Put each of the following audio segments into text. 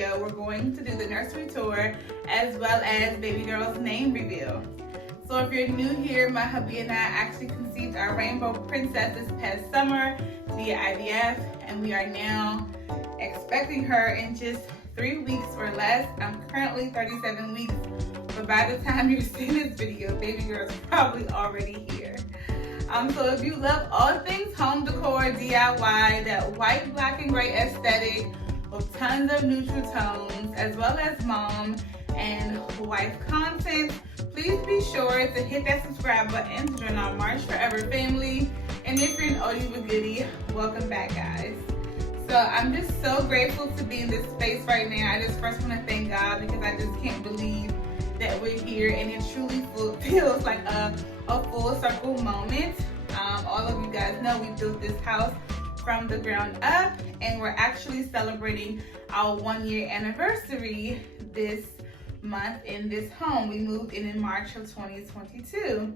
video, we're going to do the nursery tour as well as baby girl's name reveal. So if you're new here, my hubby and I actually conceived our rainbow princess this past summer via IVF, and we are now expecting her in just 3 weeks or less. I'm currently 37 weeks, but by the time you're seeing this video, baby girl's probably already here. So if you love all things home decor, DIY, that white, black, and gray aesthetic with tons of neutral tones, as well as mom and wife content, please be sure to hit that subscribe button to join our Marsh Forever family. And if you're an oldie but goodie, welcome back, guys. So I'm just so grateful to be in this space right now. I just first want to thank God because I just can't believe that we're here, and it truly feels like a full circle moment. All of you guys know we built this house from the ground up, and we're actually celebrating our 1-year anniversary this month in this home. We moved in March of 2022.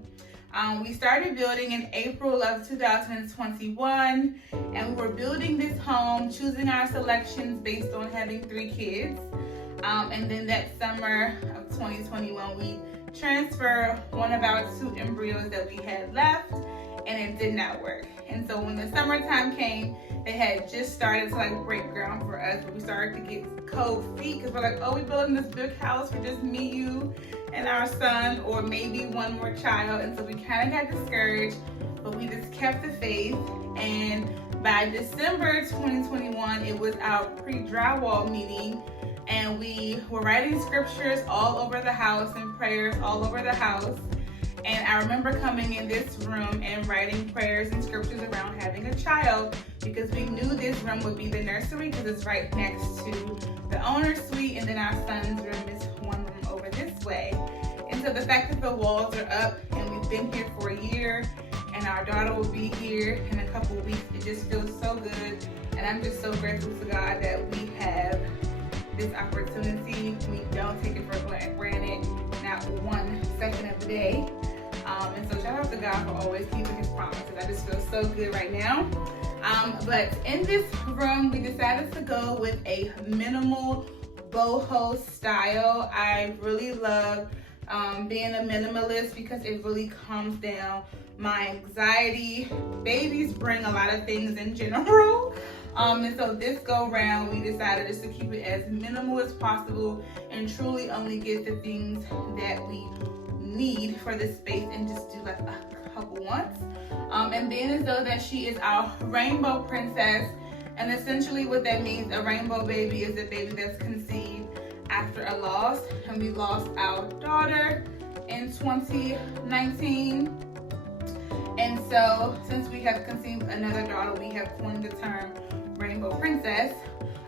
We started building in April of 2021, and we were building this home, choosing our selections based on having 3 kids. And then that summer of 2021, we transferred one of our 2 embryos that we had left, and it did not work. And so when the summertime came, they had just started to like break ground for us, but we started to get cold feet because we're like, oh, we're building this big house for just me, you, and our son, or maybe one more child. And so we kind of got discouraged, but we just kept the faith. And by December 2021, it was our pre-drywall meeting, and we were writing scriptures all over the house and prayers all over the house. And I remember coming in this room and writing prayers and scriptures around having a child, because we knew this room would be the nursery because it's right next to the owner's suite, and then our son's room is one room over this way. And so the fact that the walls are up and we've been here for a year, and our daughter will be here in a couple of weeks, it just feels so good. And I'm just so grateful to God that we have this opportunity. We don't take it for granted, not 1 second of the day. And so shout out to God for always keeping his promises. I just feel so good right now. But in this room, we decided to go with a minimal boho style. I really love being a minimalist because it really calms down my anxiety. Babies bring a lot of things in general. And so this go round, we decided just to keep it as minimal as possible and truly only get the things that we need for this space and just do like a couple once. And then as though that she is our rainbow princess, and essentially what that means, a rainbow baby is a baby that's conceived after a loss, and we lost our daughter in 2019. And so since we have conceived another daughter, we have coined the term rainbow princess.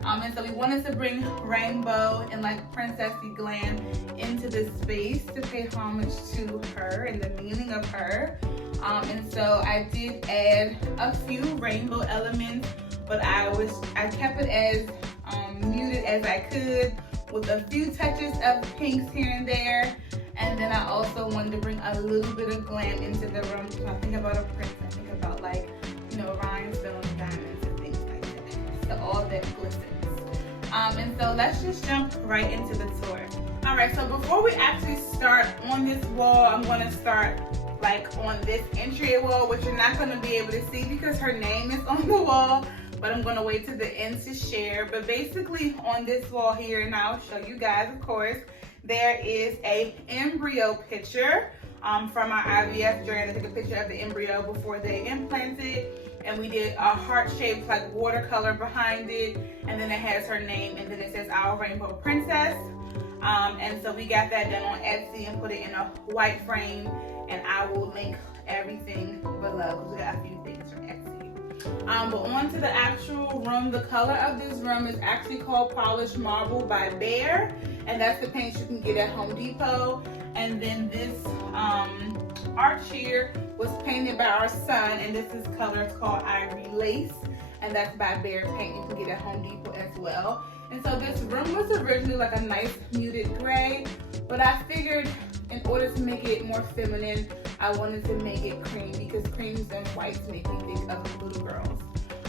And so we wanted to bring rainbow and like princessy glam into this space to pay homage to her and the meaning of her. And so I did add a few rainbow elements, but I kept it as muted as I could, with a few touches of pinks here and there. And then I also wanted to bring a little bit of glam into the room. When I think about a prince, I think about like, rhinestones, diamonds, and things like that. So all that glistens. And so let's just jump right into the tour. All right, so before we actually start on this wall, I'm going to start like on this entry wall, which you're not going to be able to see because her name is on the wall, but I'm going to wait to the end to share. But basically on this wall here, and I'll show you guys, of course, there is a embryo picture from our IVF journey. I took a picture of the embryo before they implanted, and we did a heart-shaped like watercolor behind it, and then it has her name, and then it says our rainbow princess. And so we got that done on Etsy and put it in a white frame, and I will link everything below because we got a few things from Etsy. But on to the actual room. The color of this room is actually called Polished Marble by Behr, and that's the paint you can get at Home Depot. And then this arch here was painted by our son, and this is color, it's called Ivory Lace, and that's by Behr paint. You can get at Home Depot as well. And so this room was originally like a nice muted gray, but I figured in order to make it more feminine, I wanted to make it cream because creams and whites make me think of little girls.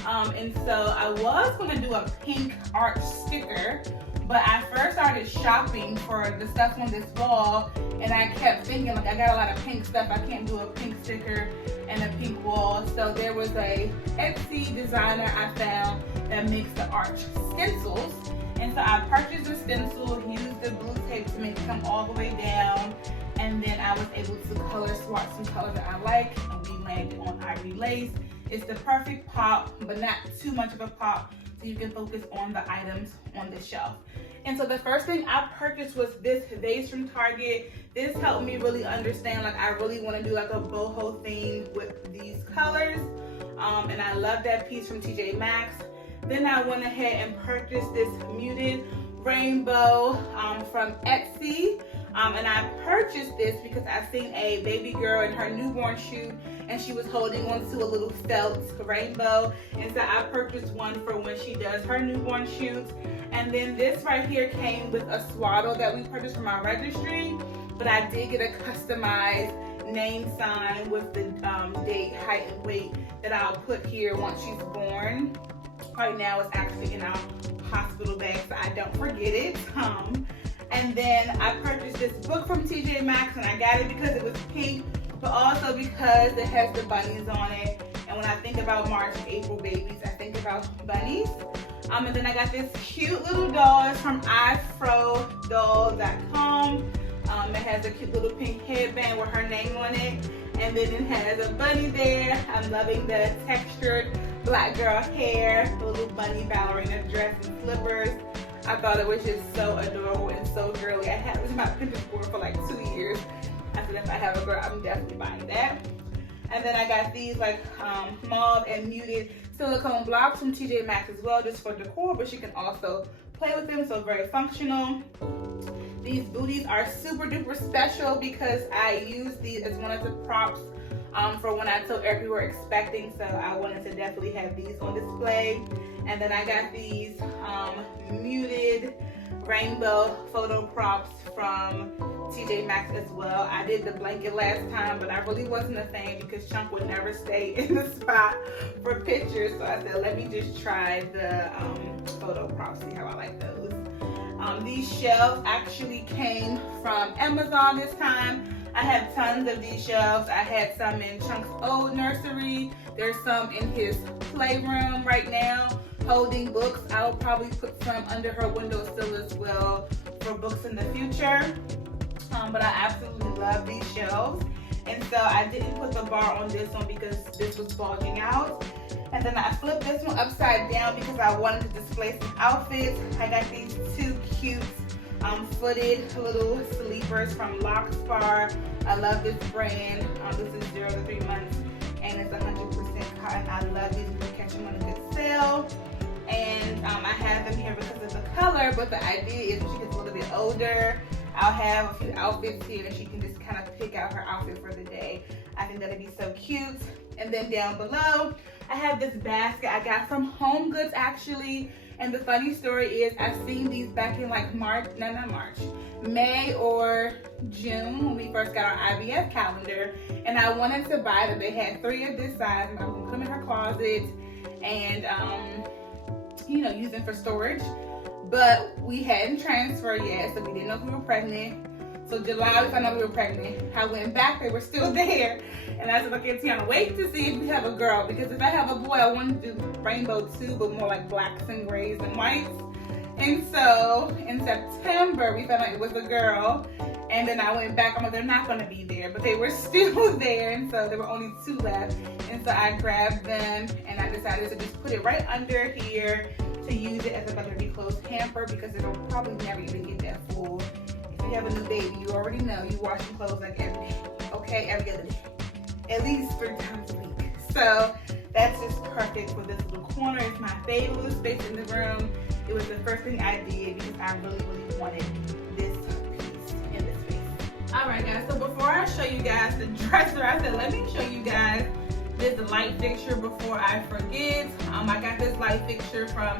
And so I was going to do a pink arch sticker, But I first started shopping for the stuff on this wall, and I kept thinking, like, I got a lot of pink stuff. I can't do a pink sticker and a pink wall. So there was a Etsy designer I found that makes the arch stencils. And so I purchased the stencil, used the blue tape to make it come all the way down. And then I was able to color swatch some colors that I like, and we landed on Ivory Lace. It's the perfect pop, but not too much of a pop, so you can focus on the items on the shelf. And so the first thing I purchased was this vase from Target. This helped me really understand, like, I really want to do like a boho theme with these colors. And I love that piece from TJ Maxx. Then I went ahead and purchased this Muted Rainbow from Etsy. And I purchased this because I seen a baby girl in her newborn shoot, and she was holding on to a little felt rainbow. And so I purchased one for when she does her newborn shoot. And then this right here came with a swaddle that we purchased from our registry, but I did get a customized name sign with the date, height, and weight that I'll put here once she's born. Right now it's actually in our hospital bag, so I don't forget it. And then I purchased this book from TJ Maxx, and I got it because it was pink, but also because it has the bunnies on it. And when I think about March and April babies, I think about bunnies. And then I got this cute little doll from ifrodoll.com. It has a cute little pink headband with her name on it. And then it has a bunny there. I'm loving the textured black girl hair, the little bunny ballerina dress and slippers. I thought it was just so adorable and so girly. I had it was my Pinterest board for like 2 years. I said, if I have a girl, I'm definitely buying that. And then I got these like mauve and muted silicone blocks from TJ Maxx as well, just for decor, but you can also play with them, so very functional. These booties are super duper special because I use these as one of the props for when I told Eric we were expecting, so I wanted to definitely have these on display. And then I got these muted rainbow photo props from TJ Maxx as well. I did the blanket last time, but I really wasn't a fan because Chunk would never stay in the spot for pictures. So I said, let me just try the photo props, see how I like those. These shelves actually came from Amazon this time. I have tons of these shelves. I had some in Chunk's old nursery. There's some in his playroom right now, holding books. I'll probably put some under her windowsill as well for books in the future. But I absolutely love these shelves. And so I didn't put the bar on this one because this was bulging out. And then I flipped this one upside down because I wanted to display some outfits. I got these two cute footed little sleepers from Lockspar. I love this brand. This is 0 to 3 months and it's 100% cotton. I love these. You can catch them on a good sale. And I have them here because of the color, but the idea is when she gets a little bit older, I'll have a few outfits here and she can just kind of pick out her outfit for the day. I think that'd be so cute. And then down below, I have this basket I got from Home Goods actually. And the funny story is I've seen these back in like May or June when we first got our IVF calendar. And I wanted to buy them. They had 3 of this size and I'm gonna put them in her closet and you know, use them for storage. But we hadn't transferred yet, so we didn't know if we were pregnant. So July, we found out we were pregnant. I went back, they were still there. And I said, okay, Tiana, wait to see if we have a girl. Because if I have a boy, I want to do rainbow too, but more like blacks and grays and whites. And so in September, we found out it was a girl. And then I went back, I'm like, they're not gonna be there, but they were still there. And so there were only 2 left. And so I grabbed them and I decided to just put it right under here to use it as a baby clothes hamper because it'll probably never even get that full. If you have a new baby, you already know you wash your clothes like every day, okay? Every other day, at least 3 times a week. So that's just perfect for this little corner. It's my favorite little space in the room. It was the first thing I did because I really, really wanted this piece in this space. All right, guys, so before I show you guys the dresser, I said, let me show you guys this light fixture before I forget. I got this light fixture from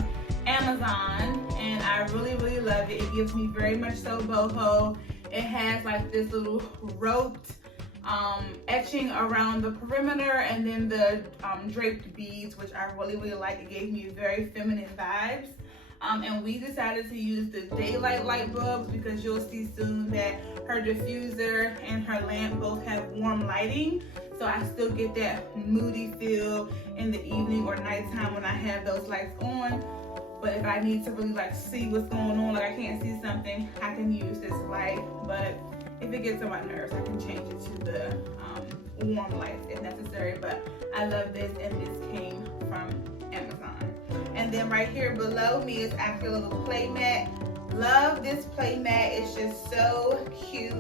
Amazon and I really, really love it. It gives me very much so boho. It has like this little roped etching around the perimeter and then the draped beads, which I really, really like. It gave me very feminine vibes. And we decided to use the daylight light bulbs because you'll see soon that her diffuser and her lamp both have warm lighting. So I still get that moody feel in the evening or nighttime when I have those lights on. But if I need to really like see what's going on, like I can't see something, I can use this light. But if it gets on my nerves, I can change it to the warm lights if necessary. But I love this, and this came from Amazon. And then right here below me is actually a little play mat. Love this play mat. It's just so cute.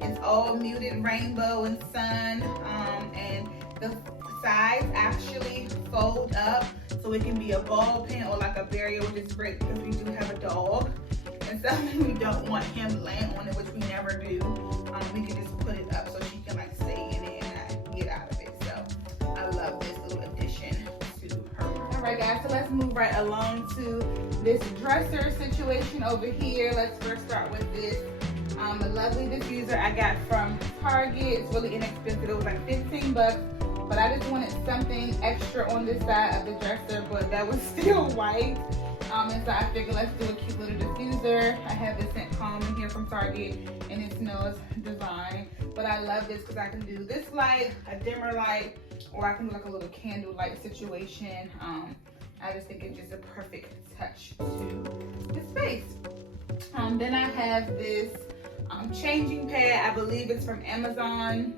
It's all muted rainbow and sun, and the sides actually fold up so it can be a ball pin or like a barrier, which is great because we do have a dog, and so we don't want him laying on it, which we never do. We can just put it up so she can like stay in it and not get out of it. So I love this little addition to her room. All right, guys, so let's move right along to this dresser situation over here. Let's first start with this. A lovely diffuser I got from Target. It's really inexpensive. It was like 15 bucks. But I just wanted something extra on this side of the dresser, but that was still white. And so I figured let's do a cute little diffuser. I have this scent Calm in here from Target, and it smells divine. But I love this because I can do this light, a dimmer light, or I can do like a little candle light situation. I just think it's just a perfect touch to the space. Then I have this changing pad. I believe it's from Amazon.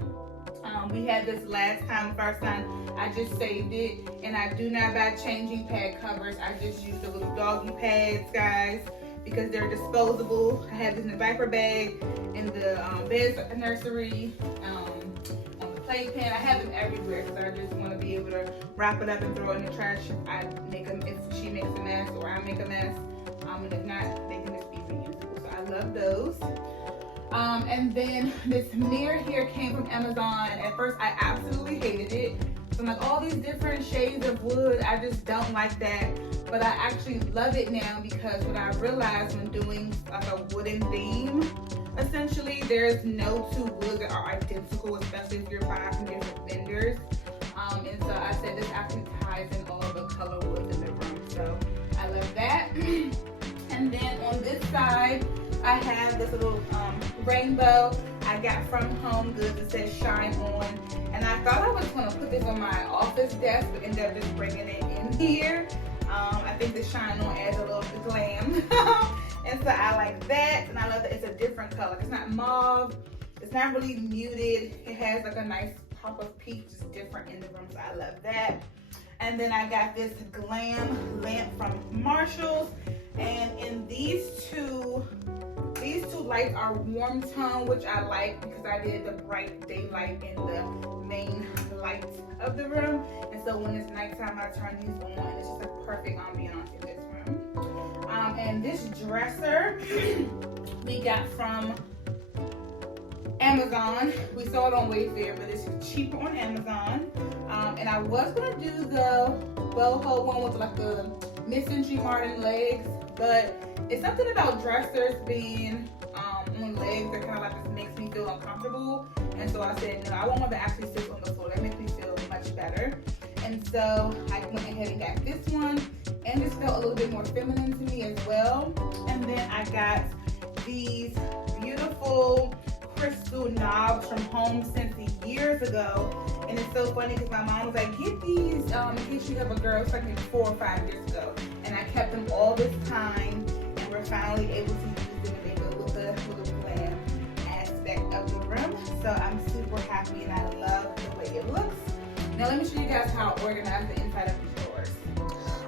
We had this last time, first time. I just saved it, and I do not buy changing pad covers. I just use the little doggy pads, guys, because they're disposable. I have this in the diaper bag, in the beds at the nursery, on the playpen. I have them everywhere because I just want to be able to wrap it up and throw it in the trash if she makes a mess or I make a mess. And if not, they can just be reusable. So I love those. And then this mirror here came from Amazon. At first, I absolutely hated it. So I'm like, all these different shades of wood, I just don't like that. But I actually love it now because what I realized when doing like a wooden theme, essentially, there's no two woods that are identical, especially if you're buying from different vendors. And so I said this actually ties in all the color woods in the room. So I love that. And then on this side, I have this little rainbow I got from Home Goods. It says Shine On. And I thought I was going to put this on my office desk, but ended up just bringing it in here. I think the Shine On adds a little bit of glam. And so I like that. And I love that it's a different color. It's not mauve. It's not really muted. It has like a nice pop of peach, just different in the room. So I love that. And then I got this glam lamp from Marshall's. And in these two lights are warm tone, which I like because I did the bright daylight in the main light of the room. And so when it's nighttime, I turn these on. It's just a perfect ambiance in this room. And this dresser we got from Amazon. We saw it on Wayfair, but it's cheaper on Amazon. And I was gonna do the boho one with like the Missing Martin legs, but it's something about dressers being on legs that kind of like makes me feel uncomfortable. And so I said, no, I want one that actually sits on the floor. That makes me feel much better. And so I went ahead and got this one, and this felt a little bit more feminine to me as well. And then I got these beautiful crystal knobs from Home Sense years ago. And it's so funny because my mom was like, get these in case you have a girl. It's like maybe 4 or 5 years ago. And I kept them all this time, and we're finally able to use them, and they go with the little glam aspect of the room. So I'm super happy, and I love the way it looks. Now let me show you guys how I organize the inside of these drawers.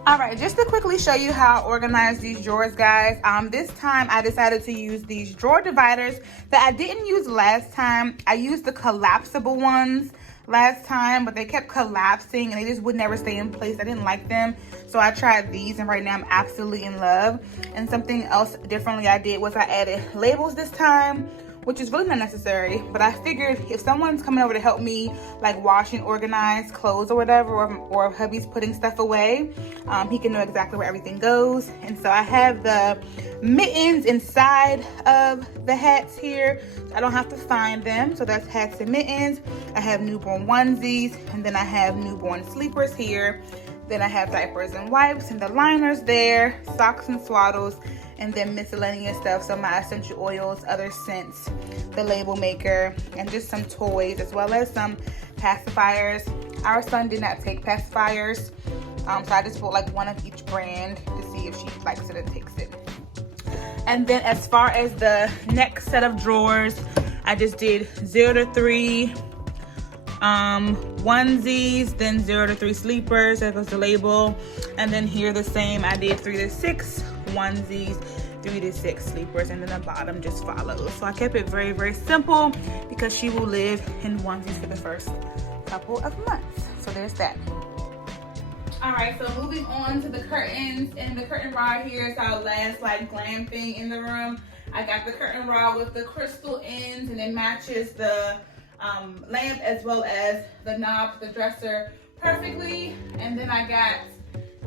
All right, just to quickly show you how I organize these drawers, guys. This time I decided to use these drawer dividers that I didn't use last time. I used the collapsible ones last time, but they kept collapsing and they just would never stay in place. I didn't like them, so I tried these, and right now I'm absolutely in love. And something else differently I did was I added labels this time, which is really not necessary, but I figured if someone's coming over to help me like wash and organize clothes or whatever, or if hubby's putting stuff away, he can know exactly where everything goes. And so I have the mittens inside of the hats here, so I don't have to find them. So that's hats and mittens. I have newborn onesies, and then I have newborn sleepers here. Then I have diapers and wipes and the liners there, socks and swaddles, and then miscellaneous stuff. So my essential oils, other scents, the label maker, and just some toys, as well as some pacifiers. Our son did not take pacifiers, so I just bought like one of each brand to see if she likes it and takes it. And then as far as the next set of drawers, I just did 0 to 3 onesies, then 0 to 3 sleepers. That was the label. And then here the same, I did 3 to 6 onesies, 3 to 6 sleepers, and then the bottom just follows. So I kept it very, very simple because she will live in onesies for the first couple of months. So there's that. All right, so moving on to the curtains, and the curtain rod here is our last like glam thing in the room. I got the curtain rod with the crystal ends, and it matches the lamp as well as the knob to the dresser perfectly. And then I got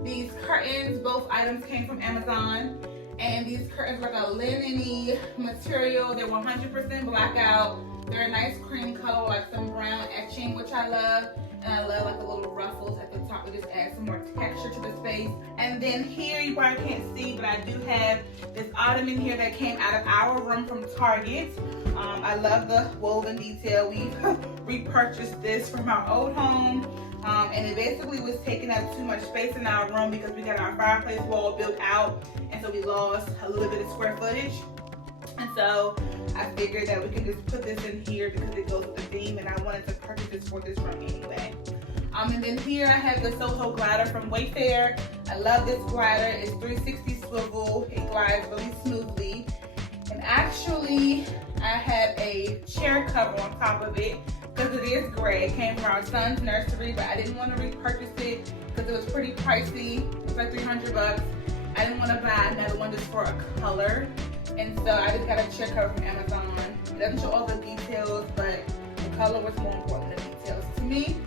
these curtains. Both items came from Amazon, and these curtains are like a linen-y material. They're 100% blackout. They're a nice cream color, like some brown etching, which I love. And I love like the little ruffles at the top. It just adds some more texture to the space. And then here, you probably can't see, but I do have this ottoman here that came out of our room from Target. I love the woven detail. We repurchased this from our old home. And it basically was taking up too much space in our room because we got our fireplace wall built out. And so we lost a little bit of square footage. And so I figured that we could just put this in here because it goes with the theme, and I wanted to purchase this for this room anyway. And then here I have the Soho glider from Wayfair. I love this glider. It's 360 swivel. It glides really smoothly. And actually, I have a chair cover on top of it because it is gray. It came from our son's nursery, but I didn't want to repurchase it because it was pretty pricey. It's like 300 bucks. I didn't want to buy another one just for a color. And so I just got a chair cover from Amazon. It doesn't show all the details, but the color was more important than the details to me.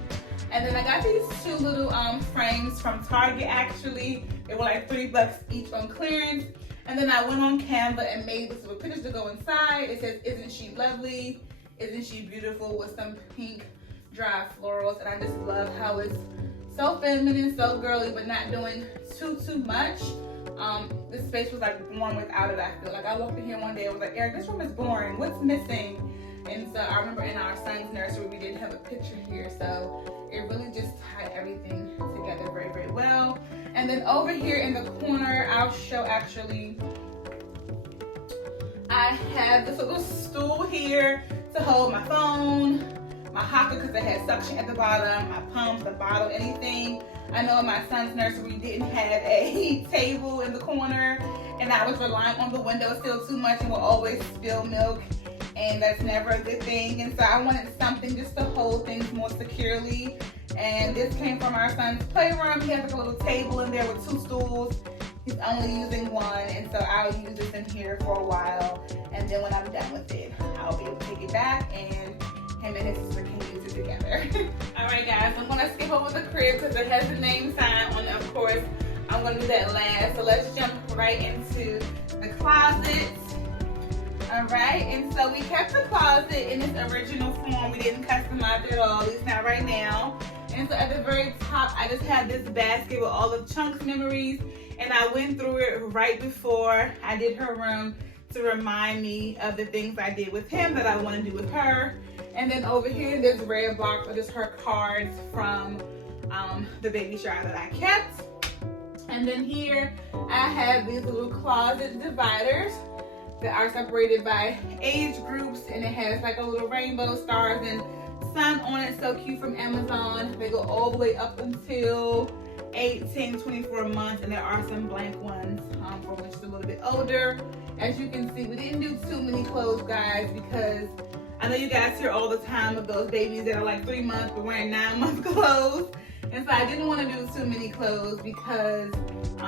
And then I got these two little frames from Target actually. They were like $3 each on clearance. And then I went on Canva and made this little pictures to go inside. It says, "Isn't she lovely? Isn't she beautiful?" with some pink dry florals. And I just love how it's so feminine, so girly, but not doing too much. This space was like born without it, I feel. Like I walked in here one day, I was like, "Eric, this room is boring. What's missing?" And so I remember in our son's nursery, we didn't have a picture here. So it really just tied everything together very, very well. And then over here in the corner, I'll show actually, I have this little stool here to hold my phone, my hocker because it has suction at the bottom, my pumps, the bottle, anything. I know in my son's nursery we didn't have a table in the corner, and I was relying on the windowsill too much and would always spill milk, and that's never a good thing. And so I wanted something just to hold things more securely. And this came from our son's playroom. He has like a little table in there with 2 stools. He's only using one, and so I'll use this in here for a while. And then when I'm done with it, I'll be able to take it back, and him and his sister can use it together. All right, guys, I'm gonna skip over the crib because it has the name sign on it. Of course, I'm gonna do that last. So let's jump right into the closet. All right, and so we kept the closet in its original form. We didn't customize it at all, at least not right now. And so at the very top, I just have this basket with all of Chunk's memories, and I went through it right before I did her room to remind me of the things I did with him that I want to do with her. And then over here in this red box are just her cards from the baby shower that I kept. And then here I have these little closet dividers that are separated by age groups, and it has like a little rainbow, stars, and sun on it. So cute, from Amazon. They go all the way up until 18, 24 months, and there are some blank ones for which is a little bit older. As you can see, we didn't do too many clothes, guys, because I know you guys hear all the time of those babies that are like 3 months but wearing 9-month clothes. And so I didn't want to do too many clothes because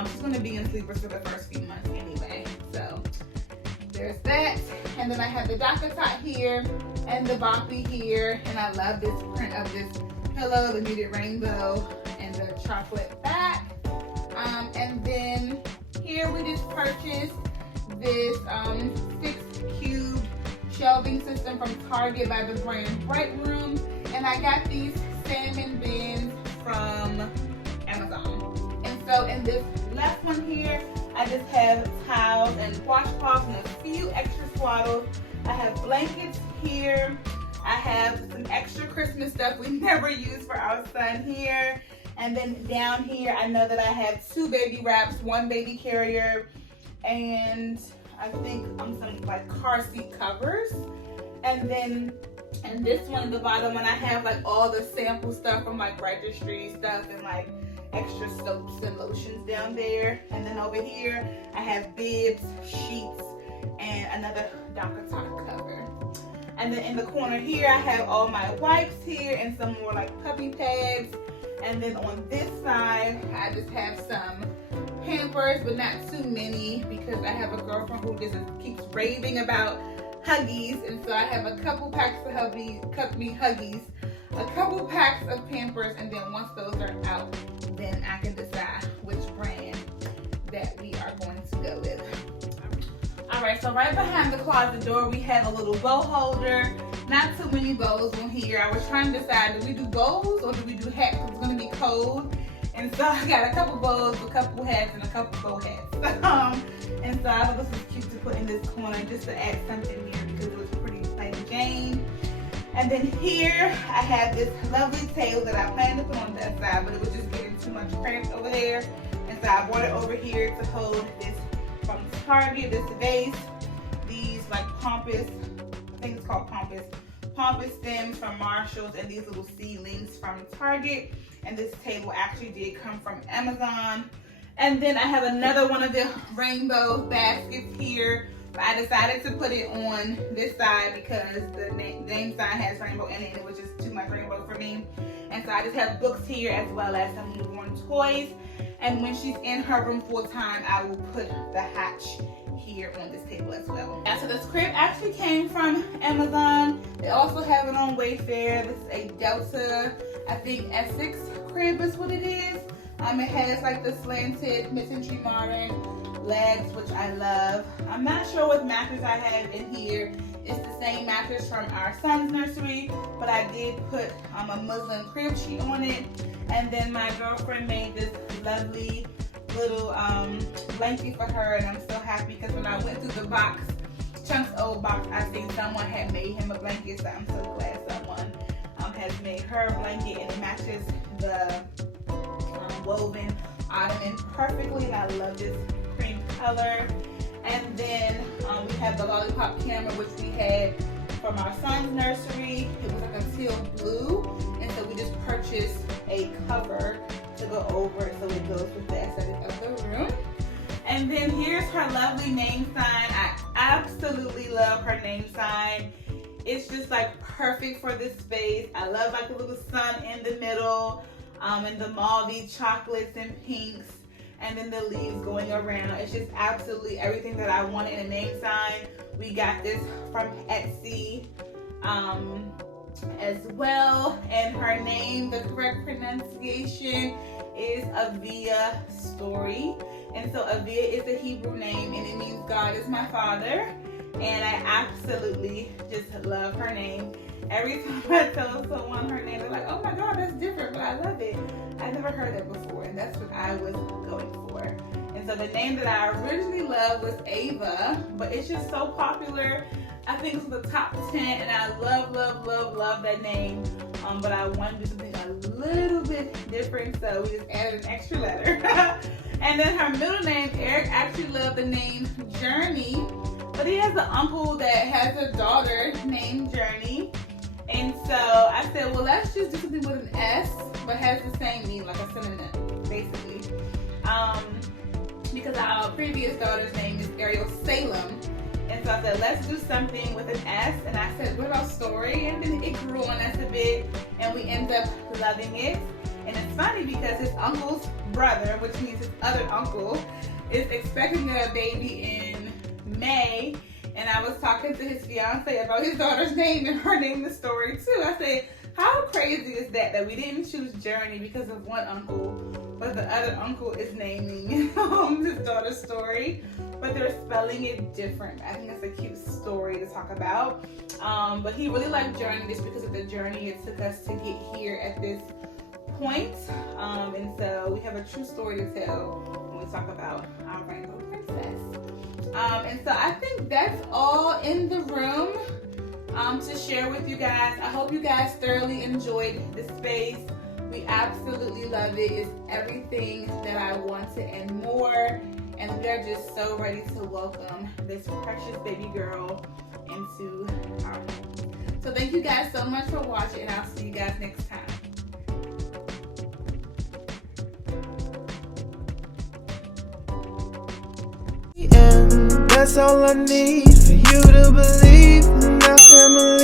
she's going to be in sleepers for the first few months anyway. So there's that. And then I have the Dr. Tot here and the Boppy here. And I love this print of this pillow, the Muted Rainbow, and the chocolate back. And then here we just purchased this 6-cube shelving system from Target by the brand Bright Room. And I got these salmon bins from Amazon. And so in this left one here, I just have towels and washcloths and a few extra swaddles. I have blankets here. I have some extra Christmas stuff we never use for our son here. And then down here, I know that I have 2 baby wraps, 1 baby carrier, and I think some like car seat covers. And then in this one at the bottom, and I have like all the sample stuff from like registry stuff and like extra soaps and lotions down there. And then over here, I have bibs, sheets, and another Dr. Talk cover. And then in the corner here, I have all my wipes here and some more like puppy pads. And then on this side, I just have some Pampers, but not too many because I have a girlfriend who just keeps raving about Huggies. And so I have a couple packs of Huggies, a couple packs of Pampers, and then once those are out, then I can decide which brand that we are going to go with. Alright, so right behind the closet door, we have a little bow holder. Not too many bows on here. I was trying to decide, do we do bows or do we do hats? It's going to be cold. And so I got a couple bows, a couple hats, and a couple bow hats. And so I thought this was cute to put in this corner just to add something here because it was pretty plain Jane. And then here I have this lovely tail that I planned to put on that side, but it was just getting too much cramped over there. And so I brought it over here to hold this from Target, this vase, these like pompous, I think it's called pompous stems from Marshalls, and these little seedlings from Target. And this table actually did come from Amazon. And then I have another one of the rainbow baskets here. But I decided to put it on this side because the name sign has rainbow in it, and it was just too much rainbow for me. And so I just have books here as well as some newborn toys. And when she's in her room full time, I will put the hatch here on this table as well. So this crib actually came from Amazon. They also have it on Wayfair. This is a Delta, I think Essex crib is what it is. It has like the slanted mid-century modern legs, which I love. I'm not sure what mattress I have in here. It's the same mattress from our son's nursery, but I did put a muslin crib sheet on it. And then my girlfriend made this lovely little blanket for her, and I'm so happy because when I went through the box, Chunk's old box, I seen someone had made him a blanket, so I'm so glad someone has made her a blanket, and it matches the woven ottoman perfectly, and I love this cream color. And then we have the lollipop camera, which we had from our son's nursery. It was like a teal blue, and so we just purchased a cover to go over it so it goes with the aesthetic of the room. And then here's her lovely name sign. I absolutely love her name sign. It's just like perfect for this space. I love like a little sun in the middle, and the mauve chocolates and pinks, and then the leaves going around. It's just absolutely everything that I wanted in a name sign. We got this from Etsy as well. And her name, the correct pronunciation is Avia Story. And so Avia is a Hebrew name, and it means God is my father. And I absolutely just love her name. Every time I tell someone her name, they're like, oh my God, that's different, but I love it. I never heard that before, and that's what I was going for. And so the name that I originally loved was Ava, but it's just so popular. I think it's the top 10, and I love, love, love, love that name. But I wanted to do something a little bit different, so we just added an extra letter. And then her middle name, Eric actually loved the name Journey, but he has an uncle that has a daughter named Journey. And so I said, well, let's just do something with an S, but has the same meaning, like a synonym, basically. Because our previous daughter's name is Ariel Salem. And so I said, let's do something with an S. And I said, what about Story? And then it grew on us a bit, and we ended up loving it. And it's funny because his uncle's brother, which means his other uncle, is expecting a baby in May. And I was talking to his fiance about his daughter's name, and her name is Story too. I said, how crazy is that we didn't choose Journey because of one uncle, but the other uncle is naming his daughter's Story, but they're spelling it different. I think it's a cute story to talk about. But he really liked Journey just because of the journey it took us to get here at this point. And so we have a true story to tell when we talk about our Rainbow Princess. And so I think that's all in the room to share with you guys. I hope you guys thoroughly enjoyed the space. We absolutely love it. It's everything that I wanted and more. And we are just so ready to welcome this precious baby girl into our home. So thank you guys so much for watching, and I'll see you guys next time. And that's all I need for you to believe in our family.